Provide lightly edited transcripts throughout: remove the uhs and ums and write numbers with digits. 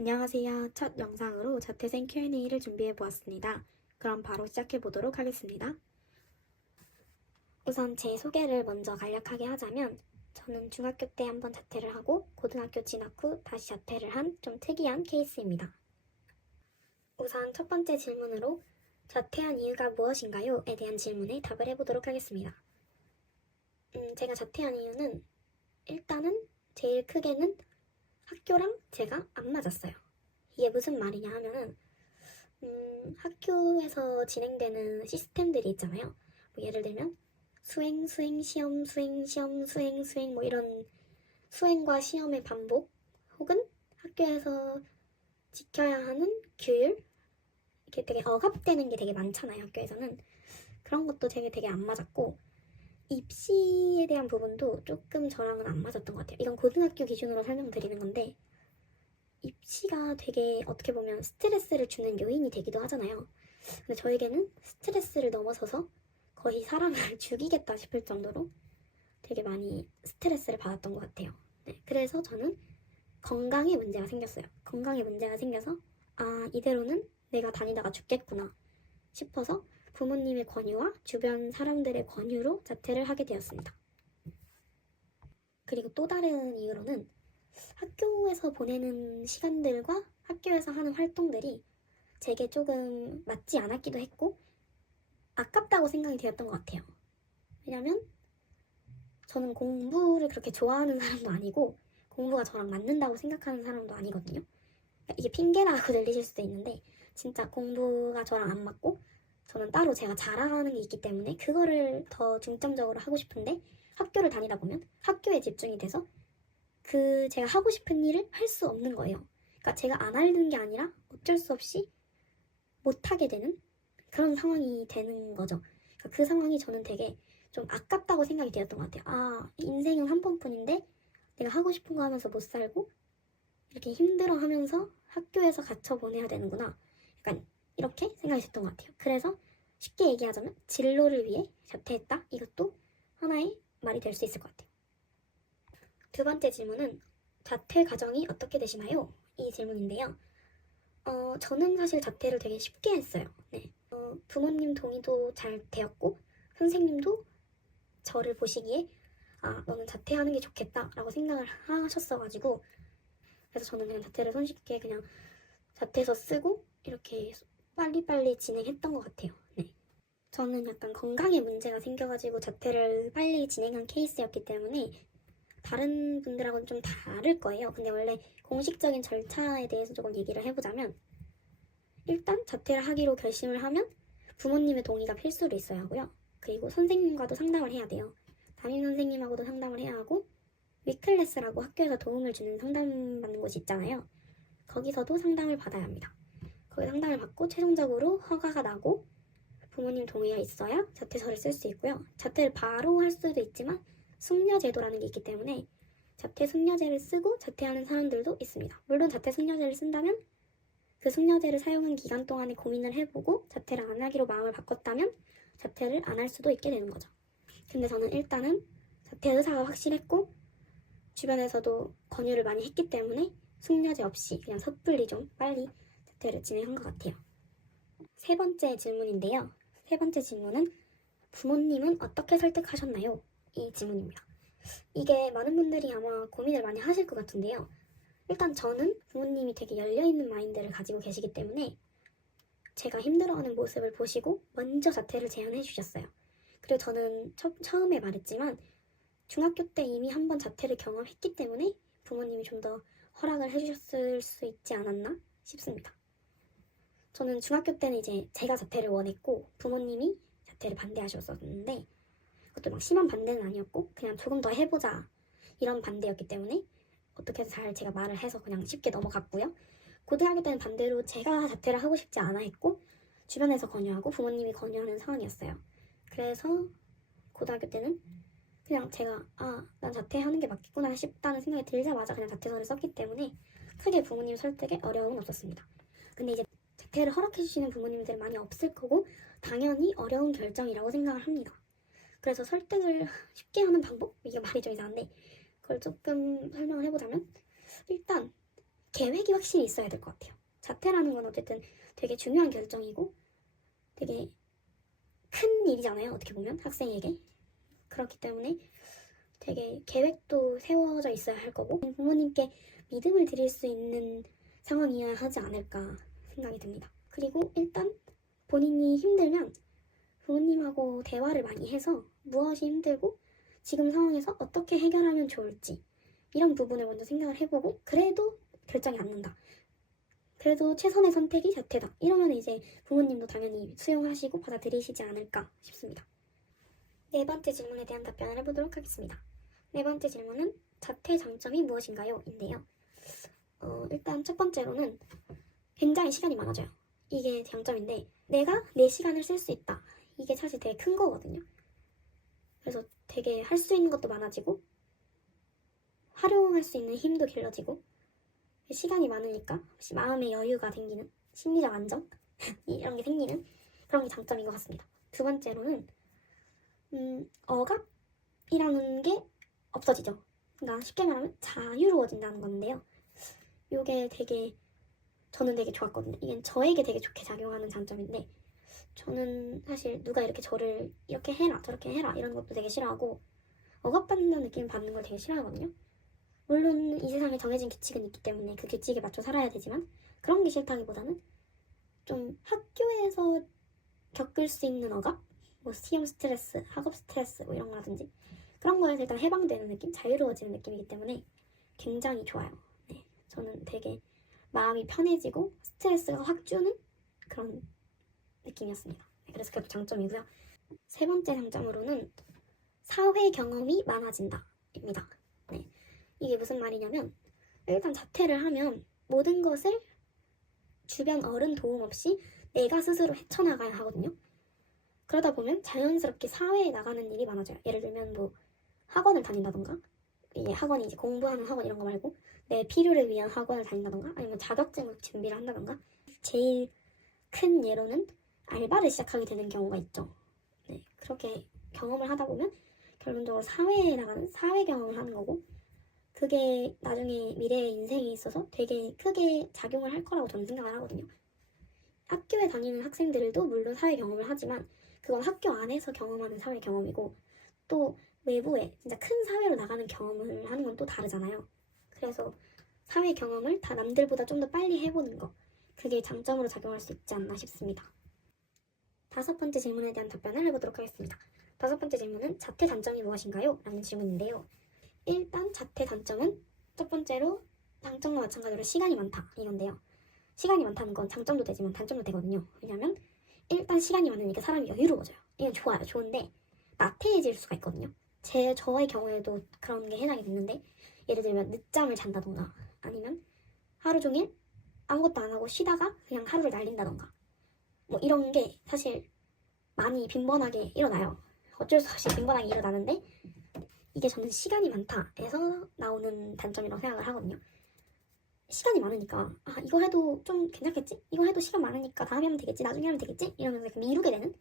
안녕하세요. 첫 영상으로 자퇴생 Q&A를 준비해 보았습니다. 그럼 바로 시작해 보도록 하겠습니다. 우선 제 소개를 먼저 간략하게 하자면 저는 중학교 때 한번 자퇴를 하고 고등학교 진학 후 다시 자퇴를 한 좀 특이한 케이스입니다. 우선 첫 번째 질문으로 자퇴한 이유가 무엇인가요? 에 대한 질문에 답을 해보도록 하겠습니다. 제가 자퇴한 이유는 일단은 제일 크게는 학교랑 제가 안 맞았어요. 이게 무슨 말이냐 하면은 학교에서 진행되는 시스템들이 있잖아요. 뭐 예를 들면 수행, 수행, 시험, 수행, 시험, 수행, 수행 뭐 이런 수행과 시험의 반복 혹은 학교에서 지켜야 하는 규율 이게 되게 억압되는 게 되게 많잖아요. 학교에서는 그런 것도 되게 안 맞았고 입시에 대한 부분도 조금 저랑은 안 맞았던 것 같아요. 이건 고등학교 기준으로 설명드리는 건데 입시가 되게 어떻게 보면 스트레스를 주는 요인이 되기도 하잖아요. 근데 저에게는 스트레스를 넘어서서 거의 사람을 죽이겠다 싶을 정도로 되게 많이 스트레스를 받았던 것 같아요. 네, 그래서 저는 건강에 문제가 생겼어요. 건강에 문제가 생겨서 이대로는 내가 다니다가 죽겠구나 싶어서 부모님의 권유와 주변 사람들의 권유로 자퇴를 하게 되었습니다. 그리고 또 다른 이유로는 학교에서 보내는 시간들과 학교에서 하는 활동들이 제게 조금 맞지 않았기도 했고 아깝다고 생각이 되었던 것 같아요. 왜냐면 저는 공부를 그렇게 좋아하는 사람도 아니고 공부가 저랑 맞는다고 생각하는 사람도 아니거든요. 그러니까 이게 핑계라고 들리실 수도 있는데 진짜 공부가 저랑 안 맞고 저는 따로 제가 잘하는 게 있기 때문에 그거를 더 중점적으로 하고 싶은데 학교를 다니다 보면 학교에 집중이 돼서 그 제가 하고 싶은 일을 할 수 없는 거예요. 그러니까 제가 안 하는 게 아니라 어쩔 수 없이 못 하게 되는 그런 상황이 되는 거죠. 그러니까 그 상황이 저는 되게 좀 아깝다고 생각이 되었던 것 같아요. 인생은 한 번뿐인데 내가 하고 싶은 거 하면서 못 살고 이렇게 힘들어하면서 학교에서 갇혀 보내야 되는구나. 약간 이렇게 생각이 됐던 것 같아요. 그래서 쉽게 얘기하자면 진로를 위해 자퇴했다. 이것도 하나의 말이 될 수 있을 것 같아요. 두 번째 질문은 자퇴 과정이 어떻게 되시나요? 이 질문인데요. 저는 사실 자퇴를 되게 쉽게 했어요. 네. 부모님 동의도 잘 되었고 선생님도 저를 보시기에 너는 자퇴하는 게 좋겠다라고 생각을 하셨어가지고 그래서 저는 그냥 자퇴를 손쉽게 그냥 자퇴서 쓰고 이렇게 빨리빨리 진행했던 것 같아요. 네. 저는 약간 건강에 문제가 생겨가지고 자퇴를 빨리 진행한 케이스였기 때문에 다른 분들하고는 좀 다를 거예요. 근데 원래 공식적인 절차에 대해서 조금 얘기를 해보자면 일단 자퇴를 하기로 결심을 하면 부모님의 동의가 필수로 있어야 하고요. 그리고 선생님과도 상담을 해야 돼요. 담임 선생님하고도 상담을 해야 하고 위클래스라고 학교에서 도움을 주는 상담받는 곳이 있잖아요. 거기서도 상담을 받아야 합니다. 거기 상담을 받고 최종적으로 허가가 나고 부모님 동의가 있어야 자퇴서를 쓸 수 있고요. 자퇴를 바로 할 수도 있지만 숙려제도라는 게 있기 때문에 자퇴 숙려제를 쓰고 자퇴하는 사람들도 있습니다. 물론 자퇴 숙려제를 쓴다면 그 숙려제를 사용한 기간 동안에 고민을 해보고 자퇴를 안 하기로 마음을 바꿨다면 자퇴를 안 할 수도 있게 되는 거죠. 근데 저는 일단은 자퇴 의사가 확실했고 주변에서도 권유를 많이 했기 때문에 숙려제 없이 그냥 섣불리 좀 빨리 자퇴를 진행한 것 같아요. 세 번째 질문인데요. 세 번째 질문은 부모님은 어떻게 설득하셨나요? 이 질문입니다. 이게 많은 분들이 아마 고민을 많이 하실 것 같은데요. 일단 저는 부모님이 되게 열려있는 마인드를 가지고 계시기 때문에 제가 힘들어하는 모습을 보시고 먼저 자퇴를 제안해 주셨어요. 그리고 저는 처음에 말했지만 중학교 때 이미 한번 자퇴를 경험했기 때문에 부모님이 좀 더 허락을 해주셨을 수 있지 않았나 싶습니다. 저는 중학교 때는 이제 제가 자퇴를 원했고 부모님이 자퇴를 반대하셨었는데 그것도 막 심한 반대는 아니었고 그냥 조금 더 해보자 이런 반대였기 때문에 어떻게 잘 제가 말을 해서 그냥 쉽게 넘어갔고요. 고등학교 때는 반대로 제가 자퇴를 하고 싶지 않아 했고 주변에서 권유하고 부모님이 권유하는 상황이었어요. 그래서 고등학교 때는 그냥 제가 난 자퇴하는 게 맞겠구나 싶다는 생각이 들자마자 그냥 자퇴서를 썼기 때문에 크게 부모님 설득에 어려움은 없었습니다. 근데 이제 자퇴를 허락해주시는 부모님들은 많이 없을 거고 당연히 어려운 결정이라고 생각을 합니다. 그래서 설득을 쉽게 하는 방법? 이게 말이 좀 이상한데 그걸 조금 설명을 해보자면 일단 계획이 확실히 있어야 될 것 같아요. 자퇴라는 건 어쨌든 되게 중요한 결정이고 되게 큰 일이잖아요. 어떻게 보면 학생에게. 그렇기 때문에 되게 계획도 세워져 있어야 할 거고 부모님께 믿음을 드릴 수 있는 상황이어야 하지 않을까 생각이 듭니다. 그리고 일단 본인이 힘들면 부모님하고 대화를 많이 해서 무엇이 힘들고 지금 상황에서 어떻게 해결하면 좋을지 이런 부분을 먼저 생각을 해보고 그래도 결정이 안 난다. 그래도 최선의 선택이 자퇴다. 이러면 이제 부모님도 당연히 수용하시고 받아들이시지 않을까 싶습니다. 네 번째 질문에 대한 답변을 해보도록 하겠습니다. 네 번째 질문은 자퇴 장점이 무엇인가요? 인데요. 일단 첫 번째로는 굉장히 시간이 많아져요. 이게 장점인데 내가 내 시간을 쓸 수 있다. 이게 사실 되게 큰 거거든요. 그래서 되게 할 수 있는 것도 많아지고 활용할 수 있는 힘도 길러지고 시간이 많으니까 마음의 여유가 생기는 심리적 안정 이런 게 생기는 그런 게 장점인 것 같습니다. 두 번째로는 억압이라는 게 없어지죠. 그러니까 쉽게 말하면 자유로워진다는 건데요. 이게 저는 되게 좋았거든요. 이게 저에게 되게 좋게 작용하는 장점인데 저는 사실 누가 이렇게 저를 이렇게 해라 저렇게 해라 이런 것도 되게 싫어하고 억압받는다는 느낌 받는 걸 되게 싫어하거든요. 물론 이 세상에 정해진 규칙은 있기 때문에 그 규칙에 맞춰 살아야 되지만 그런 게 싫다기보다는 좀 학교에서 겪을 수 있는 억압? 뭐 시험 스트레스, 학업 스트레스 뭐 이런 거라든지 그런 거에서 일단 해방되는 느낌, 자유로워지는 느낌이기 때문에 굉장히 좋아요. 네, 저는 되게 마음이 편해지고 스트레스가 확 주는 그런 느낌이었습니다. 네, 그래서 그것도 장점이고요. 세 번째 장점으로는 사회 경험이 많아진다입니다. 네, 이게 무슨 말이냐면 일단 자퇴를 하면 모든 것을 주변 어른 도움 없이 내가 스스로 헤쳐나가야 하거든요. 그러다 보면 자연스럽게 사회에 나가는 일이 많아져요. 예를 들면 뭐 학원을 다닌다던가 이게 학원이 이제 공부하는 학원 이런 거 말고 내 필요를 위한 학원을 다닌다던가 아니면 자격증을 준비를 한다던가 제일 큰 예로는 알바를 시작하게 되는 경우가 있죠. 네, 그렇게 경험을 하다 보면 결론적으로 사회에 나가는 사회 경험을 하는 거고 그게 나중에 미래의 인생에 있어서 되게 크게 작용을 할 거라고 저는 생각을 하거든요. 학교에 다니는 학생들도 물론 사회 경험을 하지만 그건 학교 안에서 경험하는 사회 경험이고 또 외부에 진짜 큰 사회로 나가는 경험을 하는 건 또 다르잖아요. 그래서 사회 경험을 다 남들보다 좀 더 빨리 해보는 거 그게 장점으로 작용할 수 있지 않나 싶습니다. 다섯 번째 질문에 대한 답변을 해보도록 하겠습니다. 다섯 번째 질문은 자퇴 단점이 무엇인가요? 라는 질문인데요. 일단 자퇴 단점은 첫 번째로 장점과 마찬가지로 시간이 많다 이건데요. 시간이 많다는 건 장점도 되지만 단점도 되거든요. 왜냐면 일단 시간이 많으니까 사람이 여유로워져요. 이건 좋아요. 좋은데 나태해질 수가 있거든요. 저의 경우에도 그런 게 해당이 됐는데 예를 들면 늦잠을 잔다던가 아니면 하루 종일 아무것도 안 하고 쉬다가 그냥 하루를 날린다던가 뭐 이런 게 사실 많이 빈번하게 일어나요. 어쩔 수 없이 빈번하게 일어나는데 이게 저는 시간이 많다에서 나오는 단점이라고 생각을 하거든요. 시간이 많으니까 이거 해도 좀 괜찮겠지? 이거 해도 시간 많으니까 다음에 하면 되겠지? 나중에 하면 되겠지? 이러면서 이렇게 미루게 되는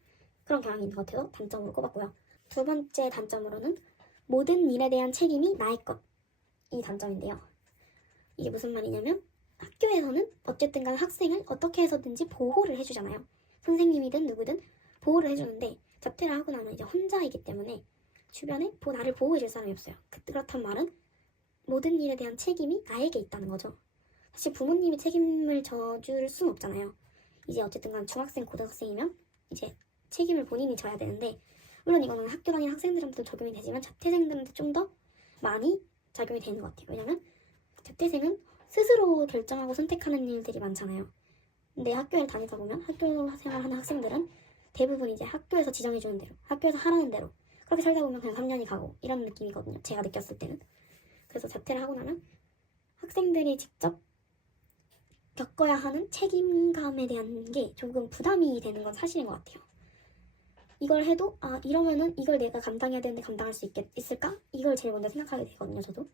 그런 경향이 있는 것 같아서 단점으로 꼽았고요. 두 번째 단점으로는 모든 일에 대한 책임이 나의 것 이 단점인데요. 이게 무슨 말이냐면 학교에서는 어쨌든 간 학생을 어떻게 해서든지 보호를 해주잖아요. 선생님이든 누구든 보호를 해주는데 자퇴를 하고 나면 이제 혼자이기 때문에 주변에 나를 보호해줄 사람이 없어요. 그렇단 말은 모든 일에 대한 책임이 나에게 있다는 거죠. 사실 부모님이 책임을 져줄 수는 없잖아요. 이제 어쨌든 간 중학생, 고등학생이면 이제 책임을 본인이 져야 되는데 물론 이거는 학교 다니는 학생들한테도 적용이 되지만 자퇴생들한테 좀 더 많이 작용이 되는 것 같아요. 왜냐면 자퇴생은 스스로 결정하고 선택하는 일들이 많잖아요. 근데 학교에 다니다 보면 학교 생활하는 학생들은 대부분 이제 학교에서 지정해주는 대로 학교에서 하라는 대로 그렇게 살다 보면 그냥 3년이 가고 이런 느낌이거든요. 제가 느꼈을 때는. 그래서 자퇴를 하고 나면 학생들이 직접 겪어야 하는 책임감에 대한 게 조금 부담이 되는 건 사실인 것 같아요. 이걸 해도 이러면은 이걸 내가 감당해야 되는데 감당할 수 있을까? 이걸 제일 먼저 생각하게 되거든요. 저도.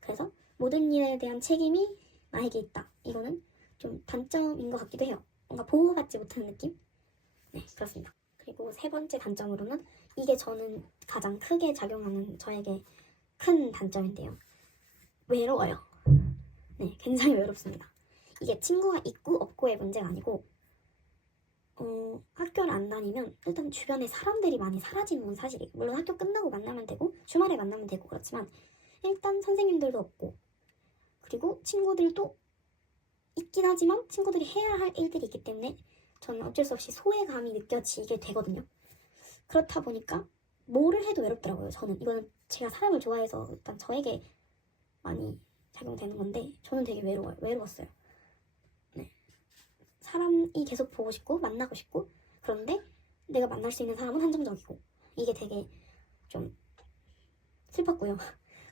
그래서 모든 일에 대한 책임이 나에게 있다. 이거는 좀 단점인 것 같기도 해요. 뭔가 보호받지 못하는 느낌? 네, 그렇습니다. 그리고 세 번째 단점으로는 이게 저는 가장 크게 작용하는 저에게 큰 단점인데요. 외로워요. 네, 굉장히 외롭습니다. 이게 친구가 있고 없고의 문제가 아니고 학교를 안 다니면 일단 주변에 사람들이 많이 사라지는 건 사실이에요. 물론 학교 끝나고 만나면 되고 주말에 만나면 되고 그렇지만 일단 선생님들도 없고 그리고 친구들도 있긴 하지만 친구들이 해야 할 일들이 있기 때문에 저는 어쩔 수 없이 소외감이 느껴지게 되거든요. 그렇다 보니까 뭐를 해도 외롭더라고요. 저는 이거는 제가 사람을 좋아해서 일단 저에게 많이 작용되는 건데 저는 되게 외로웠어요. 네. 사람이 계속 보고 싶고 만나고 싶고 그런데 내가 만날 수 있는 사람은 한정적이고 이게 되게 좀 슬펐고요.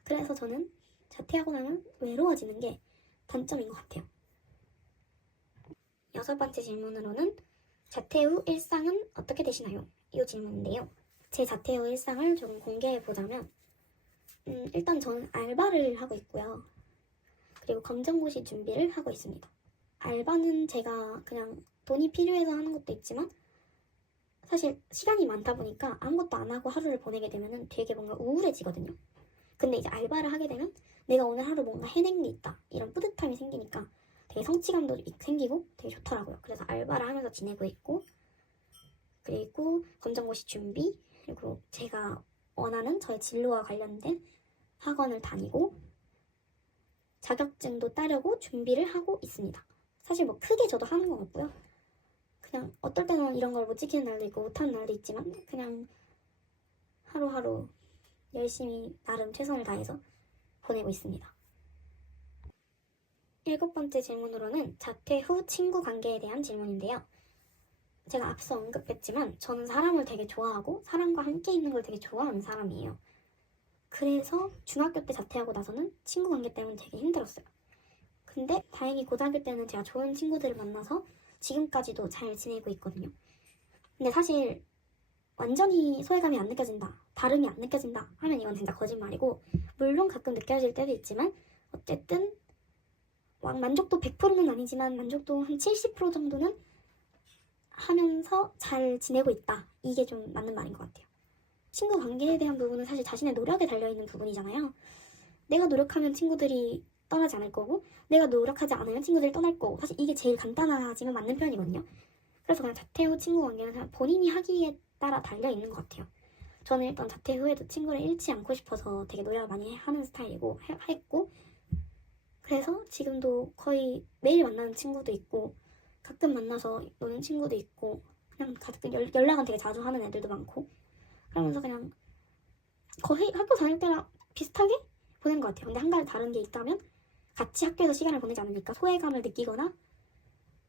그래서 저는 자퇴하고 나면 외로워지는 게 단점인 것 같아요. 6번째 질문으로는 자퇴 후 일상은 어떻게 되시나요? 이 질문인데요. 제 자퇴 후 일상을 조금 공개해 보자면 일단 저는 알바를 하고 있고요. 그리고 검정고시 준비를 하고 있습니다. 알바는 제가 그냥 돈이 필요해서 하는 것도 있지만 사실 시간이 많다 보니까 아무것도 안 하고 하루를 보내게 되면 되게 뭔가 우울해지거든요. 근데 이제 알바를 하게 되면 내가 오늘 하루 뭔가 해낸 게 있다 이런 뿌듯함이 생기니까 되게 성취감도 생기고 되게 좋더라고요. 그래서 알바를 하면서 지내고 있고 그리고 검정고시 준비 그리고 제가 원하는 저의 진로와 관련된 학원을 다니고 자격증도 따려고 준비를 하고 있습니다. 사실 뭐 크게 저도 하는 건 없고요. 그냥 어떨 때는 이런 걸 못 지키는 날도 있고 못하는 날도 있지만 그냥 하루하루 열심히 나름 최선을 다해서 보내고 있습니다. 7번째 질문으로는 자퇴 후 친구 관계에 대한 질문인데요. 제가 앞서 언급했지만 저는 사람을 되게 좋아하고 사람과 함께 있는 걸 되게 좋아하는 사람이에요. 그래서 중학교 때 자퇴하고 나서는 친구 관계 때문에 되게 힘들었어요. 근데 다행히 고등학교 때는 제가 좋은 친구들을 만나서 지금까지도 잘 지내고 있거든요. 근데 사실 완전히 소외감이 안 느껴진다, 다름이 안 느껴진다 하면 이건 진짜 거짓말이고 물론 가끔 느껴질 때도 있지만 어쨌든 만족도 100%는 아니지만 만족도 한 70% 정도는 하면서 잘 지내고 있다. 이게 좀 맞는 말인 것 같아요. 친구 관계에 대한 부분은 사실 자신의 노력에 달려있는 부분이잖아요. 내가 노력하면 친구들이 떠나지 않을 거고 내가 노력하지 않으면 친구들이 떠날 거고 사실 이게 제일 간단하지만 맞는 편이거든요. 그래서 그냥 자퇴 후 친구 관계는 그냥 본인이 하기에 따라 달려있는 것 같아요. 저는 일단 자퇴 후에도 친구를 잃지 않고 싶어서 되게 노력을 많이 하는 스타일이고 했고 그래서 지금도 거의 매일 만나는 친구도 있고 가끔 만나서 노는 친구도 있고 그냥 가끔 연락은 되게 자주 하는 애들도 많고 그러면서 그냥 거의 학교 다닐 때랑 비슷하게 보낸 것 같아요. 근데 한 가지 다른 게 있다면 같이 학교에서 시간을 보내지 않으니까 소외감을 느끼거나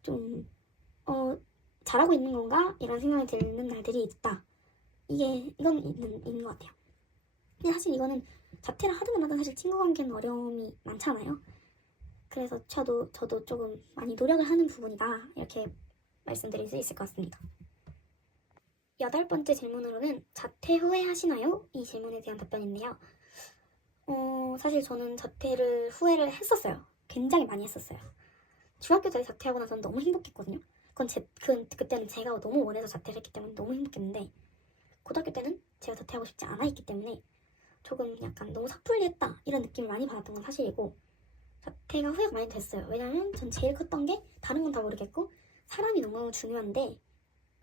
좀 잘하고 있는 건가? 이런 생각이 드는 날들이 있다. 이건 있는 것 같아요. 근데 사실 이거는 자퇴를 하든 안 하든 사실 친구 관계는 어려움이 많잖아요. 그래서 저도 조금 많이 노력을 하는 부분이다. 이렇게 말씀드릴 수 있을 것 같습니다. 8번째 질문으로는 자퇴 후에 하시나요? 이 질문에 대한 답변인데요. 사실 저는 자퇴를 후회를 했었어요. 굉장히 많이 했었어요. 중학교 때 자퇴하고 나서는 너무 행복했거든요. 그때는 제가 너무 원해서 자퇴를 했기 때문에 너무 행복했는데 고등학교 때는 제가 자퇴하고 싶지 않아 있기 때문에 조금 약간 너무 섣불리 했다 이런 느낌을 많이 받았던 건 사실이고 자퇴가 후회가 많이 됐어요. 왜냐면 전 제일 컸던 게 다른 건 다 모르겠고 사람이 너무 중요한데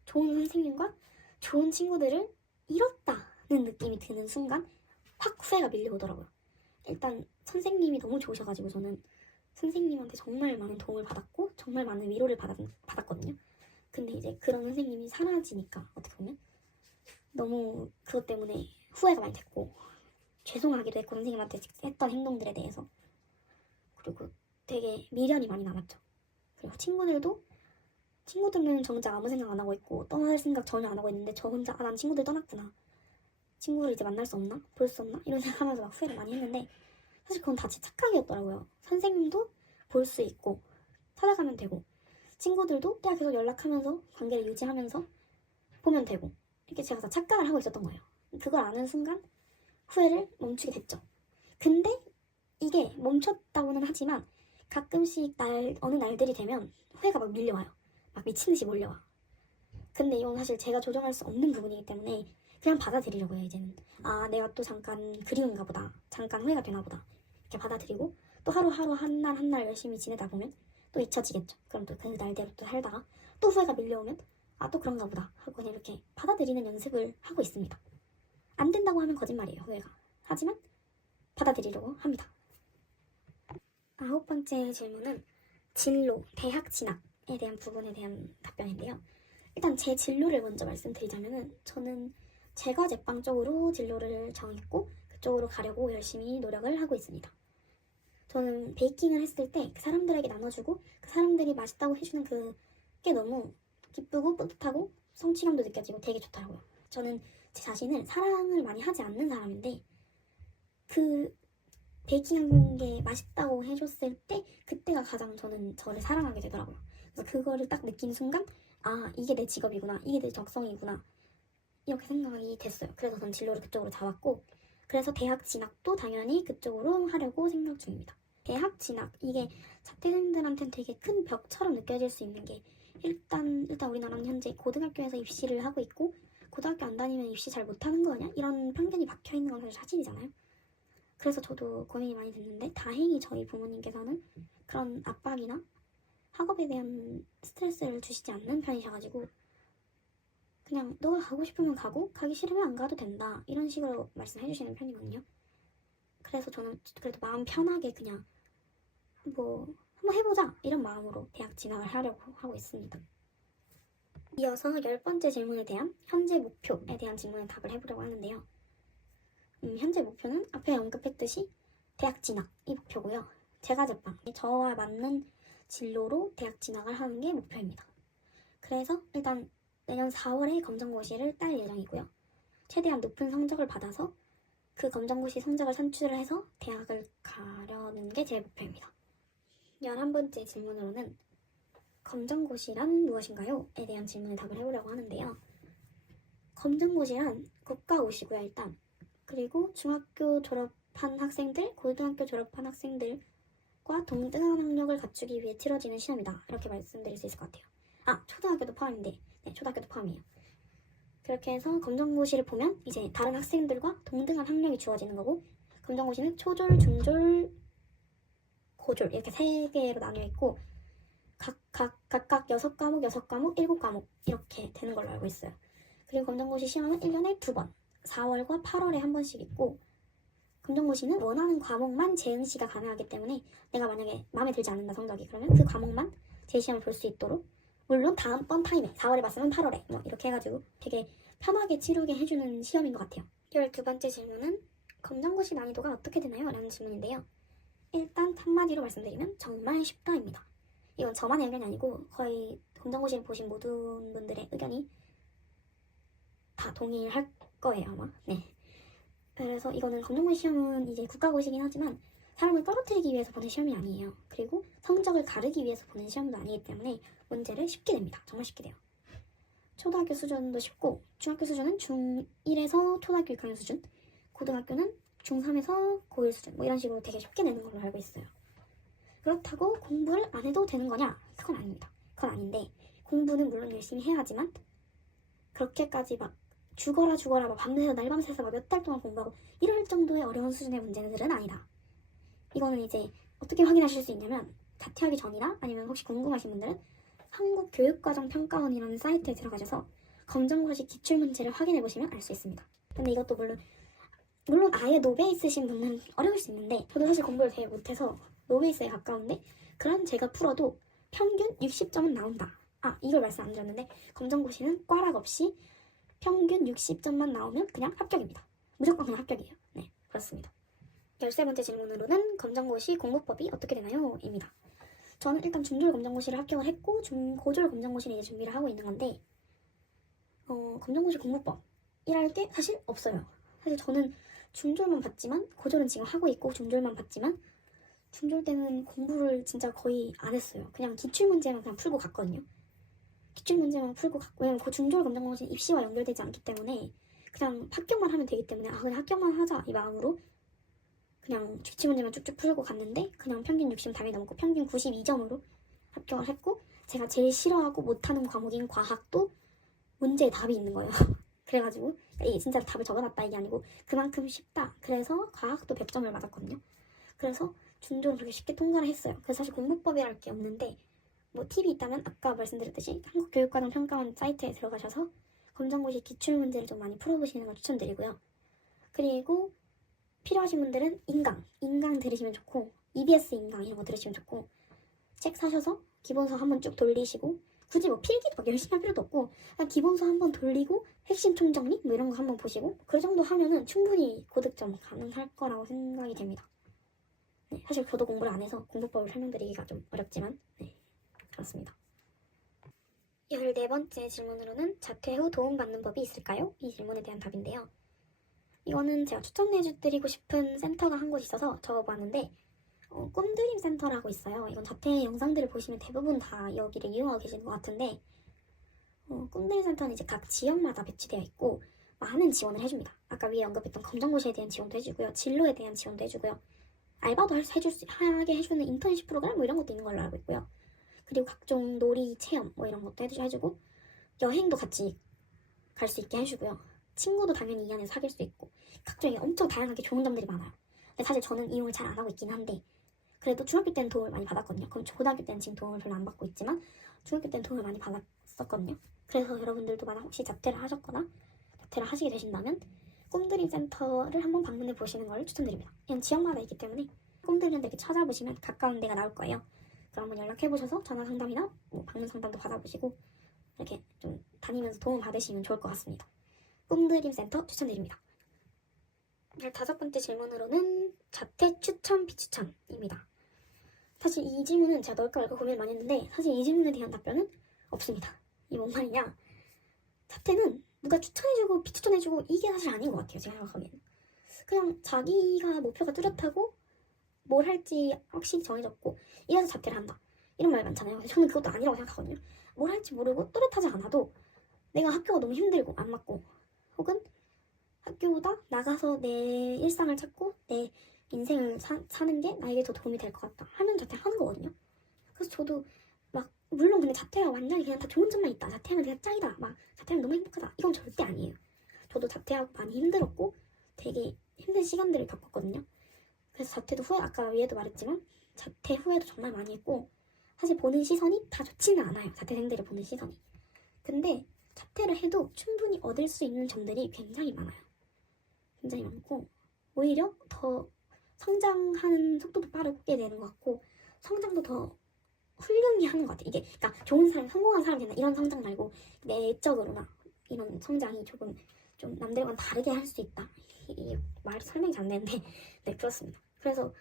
좋은 선생님과 좋은 친구들을 잃었다는 느낌이 드는 순간 확 후회가 밀려오더라고요. 일단 선생님이 너무 좋으셔가지고 저는 선생님한테 정말 많은 도움을 받았고 정말 많은 위로를 받았거든요. 근데 이제 그런 선생님이 사라지니까 어떻게 보면 너무 그것 때문에 후회가 많이 됐고 죄송하기도 했고 선생님한테 했던 행동들에 대해서 그리고 되게 미련이 많이 남았죠. 그리고 친구들은 정작 아무 생각 안 하고 있고 떠날 생각 전혀 안 하고 있는데 저 혼자 난 친구들 떠났구나. 친구를 이제 만날 수 없나? 볼 수 없나? 이런 생각하면서 막 후회를 많이 했는데 사실 그건 다 제 착각이었더라고요. 선생님도 볼 수 있고 찾아가면 되고 친구들도 내가 계속 연락하면서 관계를 유지하면서 보면 되고 이렇게 제가 다 착각을 하고 있었던 거예요. 그걸 아는 순간 후회를 멈추게 됐죠. 근데 이게 멈췄다고는 하지만 가끔씩 어느 날들이 되면 후회가 막 밀려와요. 막 미친듯이 몰려와. 근데 이건 사실 제가 조정할 수 없는 부분이기 때문에 그냥 받아들이려고 해요. 이제는 내가 또 잠깐 그리운가 보다, 잠깐 후회가 되나 보다 이렇게 받아들이고 또 하루하루 한 날 한 날 열심히 지내다 보면 또 잊혀지겠죠. 그럼 또 그 날대로 또 살다가 또 후회가 밀려오면 아, 또 그런가 보다 하고 그냥 이렇게 받아들이는 연습을 하고 있습니다. 안 된다고 하면 거짓말이에요, 후회가. 하지만 받아들이려고 합니다. 9번째 질문은 진로, 대학 진학에 대한 부분에 대한 답변인데요. 일단 제 진로를 먼저 말씀드리자면은 저는 제과 제빵 쪽으로 진로를 정했고 그쪽으로 가려고 열심히 노력을 하고 있습니다. 저는 베이킹을 했을 때 그 사람들에게 나눠주고 그 사람들이 맛있다고 해주는 그게 너무 기쁘고 뿌듯하고 성취감도 느껴지고 되게 좋더라고요. 저는 제 자신을 사랑을 많이 하지 않는 사람인데 그 베이킹한 게 맛있다고 해줬을 때 그때가 가장 저는 저를 사랑하게 되더라고요. 그래서 그거를 딱 느낀 순간 아, 이게 내 직업이구나, 이게 내 적성이구나 이렇게 생각이 됐어요. 그래서 전 진로를 그쪽으로 잡았고 그래서 대학 진학도 당연히 그쪽으로 하려고 생각 중입니다. 대학 진학, 이게 자퇴생들한테는 되게 큰 벽처럼 느껴질 수 있는 게 일단 우리나라는 현재 고등학교에서 입시를 하고 있고 고등학교 안 다니면 입시 잘 못하는 거 아니야? 이런 편견이 박혀있는 건 사실 사실이잖아요. 그래서 저도 고민이 많이 됐는데 다행히 저희 부모님께서는 그런 압박이나 학업에 대한 스트레스를 주시지 않는 편이셔가지고 그냥 너가 가고 싶으면 가고 가기 싫으면 안 가도 된다 이런 식으로 말씀해 주시는 편이거든요. 그래서 저는 그래도 마음 편하게 그냥 뭐 한번 해보자 이런 마음으로 대학 진학을 하려고 하고 있습니다. 이어서 10번째 질문에 대한 현재 목표에 대한 질문에 답을 해보려고 하는데요. 현재 목표는 앞에 언급했듯이 대학 진학이 목표고요. 제과 제빵, 저와 맞는 진로로 대학 진학을 하는 게 목표입니다. 그래서 일단 내년 4월에 검정고시를 딸 예정이고요. 최대한 높은 성적을 받아서 그 검정고시 성적을 산출을 해서 대학을 가려는 게 제 목표입니다. 11번째 질문으로는 검정고시란 무엇인가요? 에 대한 질문에 답을 해보려고 하는데요. 검정고시란 국가고시고요, 일단. 그리고 중학교 졸업한 학생들, 고등학교 졸업한 학생들과 동등한 학력을 갖추기 위해 치러지는 시험이다. 이렇게 말씀드릴 수 있을 것 같아요. 아, 초등학교도 포함인데, 네, 초등학교도 포함이에요. 그렇게 해서 검정고시를 보면 이제 다른 학생들과 동등한 학력이 주어지는 거고 검정고시는 초졸, 중졸, 고졸 이렇게 3개로 나뉘어 있고 각각 6과목, 6과목, 7과목 이렇게 되는 걸로 알고 있어요. 그리고 검정고시 시험은 1년에 2번, 4월과 8월에 한 번씩 있고 검정고시는 원하는 과목만 재응시가 가능하기 때문에 내가 만약에 마음에 들지 않는다 성적이 그러면 그 과목만 재시험을 볼 수 있도록 물론 다음번 타임에 4월에 봤으면 8월에 뭐 이렇게 해가지고 되게 편하게 치르게 해주는 시험인 것 같아요. 12번째 질문은 검정고시 난이도가 어떻게 되나요? 라는 질문인데요. 일단 한마디로 말씀드리면 정말 쉽다입니다. 이건 저만의 의견이 아니고 거의 검정고시를 보신 모든 분들의 의견이 다 동일할 거예요 아마. 네. 그래서 이거는 검정고시 시험은 이제 국가고시긴 하지만 사람을 떨어뜨리기 위해서 보는 시험이 아니에요. 그리고 성적을 가르기 위해서 보는 시험도 아니기 때문에 문제를 쉽게 냅니다. 정말 쉽게 돼요. 초등학교 수준도 쉽고 중학교 수준은 중1에서 초등학교 6학년 수준, 고등학교는 중3에서 고1 수준 뭐 이런 식으로 되게 쉽게 내는 걸로 알고 있어요. 그렇다고 공부를 안 해도 되는 거냐? 그건 아닙니다. 그건 아닌데 공부는 물론 열심히 해야 하지만 그렇게까지 막 죽어라 막 밤새서 날밤새서 막 몇 달 동안 공부하고 이럴 정도의 어려운 수준의 문제들은 아니다. 이거는 이제 어떻게 확인하실 수 있냐면 자퇴하기 전이나 아니면 혹시 궁금하신 분들은 한국교육과정평가원이라는 사이트에 들어가셔서 검정고시 기출문제를 확인해 보시면 알 수 있습니다. 근데 이것도 물론 아예 노베이스신 분은 어려울 수 있는데 저도 사실 공부를 되게 못해서 노베이스에 가까운데 그런 제가 풀어도 평균 60점은 나온다. 아, 이걸 말씀 안 드렸는데 검정고시는 꽈락 없이 평균 60점만 나오면 그냥 합격입니다. 무조건 그냥 합격이에요. 네, 그렇습니다. 13번째 질문으로는 검정고시 공부법이 어떻게 되나요? 입니다. 저는 일단 중졸 검정고시를 합격을 했고 고졸 검정고시를 이제 준비를 하고 있는 건데 검정고시 공부법이랄 게 사실 없어요. 사실 저는 중졸만 봤지만 고졸은 지금 하고 있고 중졸만 봤지만 중졸 때는 공부를 진짜 거의 안 했어요. 그냥 기출문제만 그냥 풀고 갔거든요. 기출문제만 풀고 갔고 왜냐면 그 중졸 검정고시는 입시와 연결되지 않기 때문에 그냥 합격만 하면 되기 때문에 그냥 합격만 하자 이 마음으로 그냥 기출문제만 쭉쭉 풀고 갔는데 그냥 평균 60 답이 넘고 평균 92점으로 합격을 했고 제가 제일 싫어하고 못하는 과목인 과학도 문제에 답이 있는 거예요. 그래가지고 이게 진짜 답을 적어놨다 이게 아니고 그만큼 쉽다. 그래서 과학도 100점을 맞았거든요. 그래서 준조는 그렇게 쉽게 통과를 했어요. 그래서 사실 공부법이랄 게 없는데 뭐 팁이 있다면 아까 말씀드렸듯이 한국교육과정 평가원 사이트에 들어가셔서 검정고시 기출문제를 좀 많이 풀어보시는 걸 추천드리고요. 그리고 필요하신 분들은 인강 들으시면 좋고 EBS 인강 이런 거 들으시면 좋고 책 사셔서 기본서 한번 쭉 돌리시고 굳이 뭐 필기도 막 열심히 할 필요도 없고 그냥 기본서 한번 돌리고 핵심 총정리 뭐 이런 거 한번 보시고 그 정도 하면은 충분히 고득점 가능할 거라고 생각이 됩니다. 네, 사실 저도 공부를 안 해서 공부법을 설명드리기가 좀 어렵지만 네, 그렇습니다. 14번째 질문으로는 자퇴 후 도움받는 법이 있을까요? 이 질문에 대한 답인데요. 이거는 제가 추천해드리고 싶은 센터가 한 곳 있어서 적어봤는데 꿈드림 센터라고 있어요. 이건 자퇴 영상들을 보시면 대부분 다 여기를 이용하고 계시는 것 같은데 꿈드림 센터는 이제 각 지역마다 배치되어 있고 많은 지원을 해줍니다. 아까 위에 언급했던 검정고시에 대한 지원도 해주고요. 진로에 대한 지원도 해주고요. 알바도 하게 해주는 인턴십 프로그램 뭐 이런 것도 있는 걸로 알고 있고요. 그리고 각종 놀이 체험 뭐 이런 것도 해주고 여행도 같이 갈 수 있게 해주고요. 친구도 당연히 이 안에 사귈 수 있고 각종 엄청 다양하게 좋은 점들이 많아요. 근데 사실 저는 이용을 잘 안 하고 있긴 한데 그래도 중학교 때는 도움을 많이 받았거든요. 그럼 고등학교 때는 지금 도움을 별로 안 받고 있지만 중학교 때는 도움을 많이 받았었거든요. 그래서 여러분들도 만약 혹시 자퇴를 하셨거나 자퇴를 하시게 되신다면 꿈드림 센터를 한번 방문해 보시는 걸 추천드립니다. 그냥 지역마다 있기 때문에 꿈드림 센터 이렇게 찾아보시면 가까운 데가 나올 거예요. 그럼 한번 연락해 보셔서 전화 상담이나 뭐 방문 상담도 받아보시고 이렇게 좀 다니면서 도움 받으시면 좋을 것 같습니다. 꿈드림 센터 추천드립니다. 15번째 질문으로는 자퇴 추천 비추천입니다. 사실 이 질문은 제가 넣을까 말까 고민을 많이 했는데 사실 이 질문에 대한 답변은 없습니다. 이게 뭔 말이냐, 자퇴는 누가 추천해주고 비추천해주고 이게 사실 아닌 것 같아요. 제가 생각하기에는 그냥 자기가 목표가 뚜렷하고 뭘 할지 확실히 정해졌고 이래서 자퇴를 한다 이런 말 많잖아요. 저는 그것도 아니라고 생각하거든요. 뭘 할지 모르고 뚜렷하지 않아도 내가 학교가 너무 힘들고 안 맞고 혹은 학교보다 나가서 내 일상을 찾고 내 인생을 사는 게 나에게 더 도움이 될 것 같다 하면 자퇴하는 거거든요. 그래서 저도 막 물론 근데 자퇴가 완전히 그냥 다 좋은 점만 있다, 자퇴하면 내가 짱이다, 막 자퇴하면 너무 행복하다, 이건 절대 아니에요. 저도 자퇴하고 많이 힘들었고 되게 힘든 시간들을 겪었거든요. 그래서 자퇴도 후에 아까 위에도 말했지만 자퇴 후에도 정말 많이 했고 사실 보는 시선이 다 좋지는 않아요. 자퇴생들을 보는 시선이. 근데 자퇴를 해도 충분히 얻을 수 있는 점들이 굉장히 많아요. 굉장히 많고 오히려 더 성장하는 속도도 빠르게 되는 것 같고 성장도 더 훌륭히 하는 것 같아요. 이게 그러니까 좋은 사람, 성공한 사람이 된다 이런 성장 말고 내적으로나 이런 성장이 조금 좀 남들과는 다르게 할 수 있다. 이 말 설명이 잘 안 되는데 네 그렇습니다. 그래서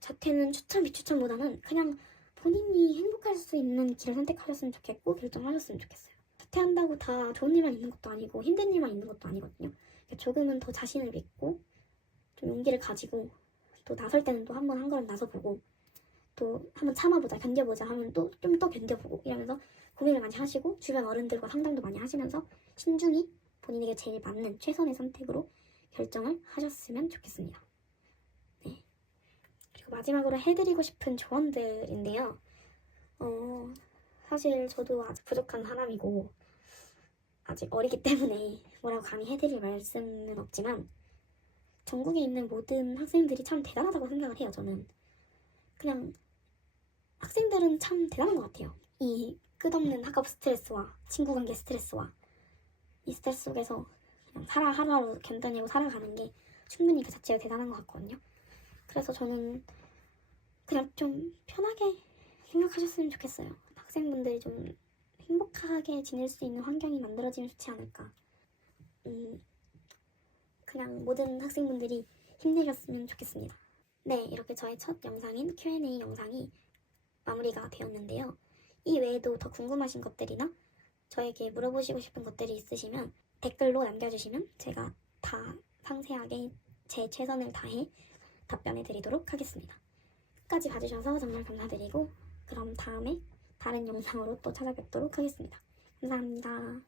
자퇴는 추천 비추천보다는 그냥 본인이 행복할 수 있는 길을 선택하셨으면 좋겠고 결정하셨으면 좋겠어요. 자퇴한다고 다 좋은 일만 있는 것도 아니고 힘든 일만 있는 것도 아니거든요. 조금은 더 자신을 믿고 좀 용기를 가지고 또 나설 때는 또 한번 한 걸음 나서보고 또 한번 참아보자 견뎌보자 하면 또 좀 더 견뎌보고 이러면서 고민을 많이 하시고 주변 어른들과 상담도 많이 하시면서 신중히 본인에게 제일 맞는 최선의 선택으로 결정을 하셨으면 좋겠습니다. 네. 그리고 마지막으로 해드리고 싶은 조언들인데요. 사실 저도 아직 부족한 사람이고 아직 어리기 때문에 뭐라고 감히 해드릴 말씀은 없지만 전국에 있는 모든 학생들이 참 대단하다고 생각을 해요. 저는 그냥 학생들은 참 대단한 것 같아요. 이 끝없는 학업 스트레스와 친구 관계 스트레스와 이 스트레스 속에서 그냥 하루하루 견뎌내고 살아가는 게 충분히 그 자체가 대단한 것 같거든요. 그래서 저는 그냥 좀 편하게 생각하셨으면 좋겠어요. 학생분들이 좀 행복하게 지낼 수 있는 환경이 만들어지면 좋지 않을까. 그냥 모든 학생분들이 힘내셨으면 좋겠습니다. 네, 이렇게 저의 첫 영상인 Q&A 영상이 마무리가 되었는데요. 이 외에도 더 궁금하신 것들이나 저에게 물어보시고 싶은 것들이 있으시면 댓글로 남겨주시면 제가 다 상세하게 제 최선을 다해 답변해 드리도록 하겠습니다. 끝까지 봐주셔서 정말 감사드리고 그럼 다음에 다른 영상으로 또 찾아뵙도록 하겠습니다. 감사합니다.